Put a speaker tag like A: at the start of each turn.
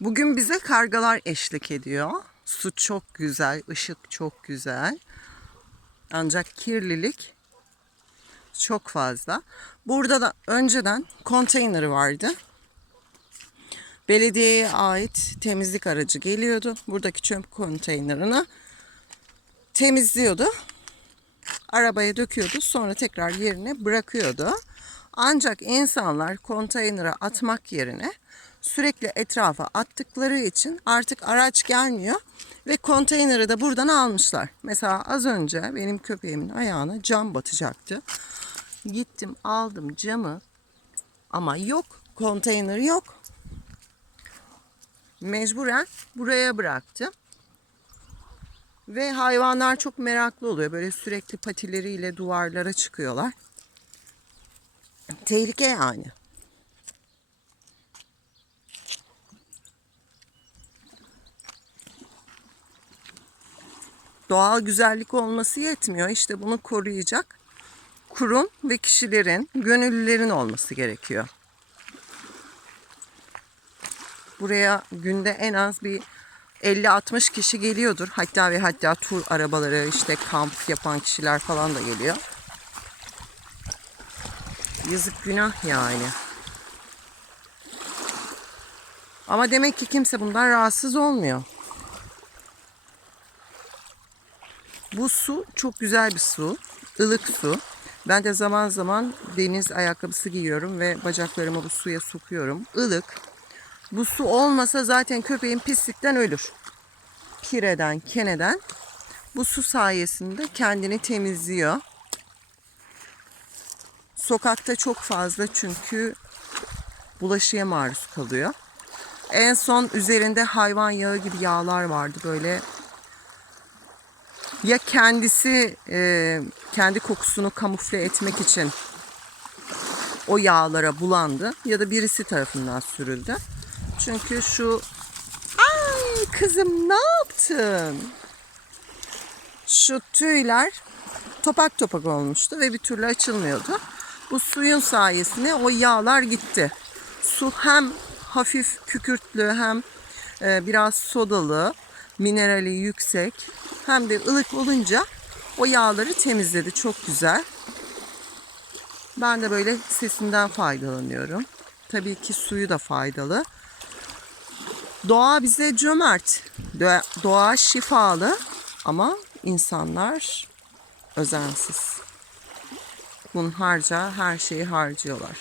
A: Bugün bize kargalar eşlik ediyor. Su çok güzel, ışık çok güzel. Ancak kirlilik çok fazla. Burada da önceden konteyneri vardı. Belediyeye ait temizlik aracı geliyordu. Buradaki çöp konteynerini temizliyordu. Arabaya döküyordu. Sonra tekrar yerine bırakıyordu. Ancak insanlar konteynere atmak yerine sürekli etrafa attıkları için artık araç gelmiyor ve konteyneri de buradan almışlar. Mesela az önce benim köpeğimin ayağına cam batacaktı. Gittim aldım camı ama yok konteyner yok. Mecburen buraya bıraktım. Ve hayvanlar çok meraklı oluyor. Böyle sürekli patileriyle duvarlara çıkıyorlar. Tehlike yani. Doğal güzellik olması yetmiyor. İşte bunu koruyacak kurum ve kişilerin, gönüllülerin olması gerekiyor. Buraya günde en az bir 50-60 kişi geliyordur. Hatta ve hatta tur arabaları, işte kamp yapan kişiler falan da geliyor. Yazık günah yani. Ama demek ki kimse bundan rahatsız olmuyor. Bu su çok güzel bir su. ılık su. Ben de zaman zaman deniz ayakkabısı giyiyorum ve bacaklarımı bu suya sokuyorum. Ilık. Bu su olmasa zaten köpeğin pislikten ölür. Pireden, keneden. Bu su sayesinde kendini temizliyor. Sokakta çok fazla çünkü bulaşıya maruz kalıyor. En son üzerinde hayvan yağı gibi yağlar vardı böyle. Ya kendisi e, kendi kokusunu kamufle etmek için o yağlara bulandı ya da birisi tarafından sürüldü. Çünkü şu ay kızım ne yaptın? Şu tüyler topak topak olmuştu ve bir türlü açılmıyordu. Bu suyun sayesinde o yağlar gitti. Su hem hafif kükürtlü hem e, biraz sodalı, minerali yüksek hem de ılık olunca o yağları temizledi. Çok güzel. Ben de böyle sesinden faydalanıyorum. Tabii ki suyu da faydalı. Doğa bize cömert. Doğa- şifalı ama insanlar özensiz. Hunharca her şeyi harcıyorlar.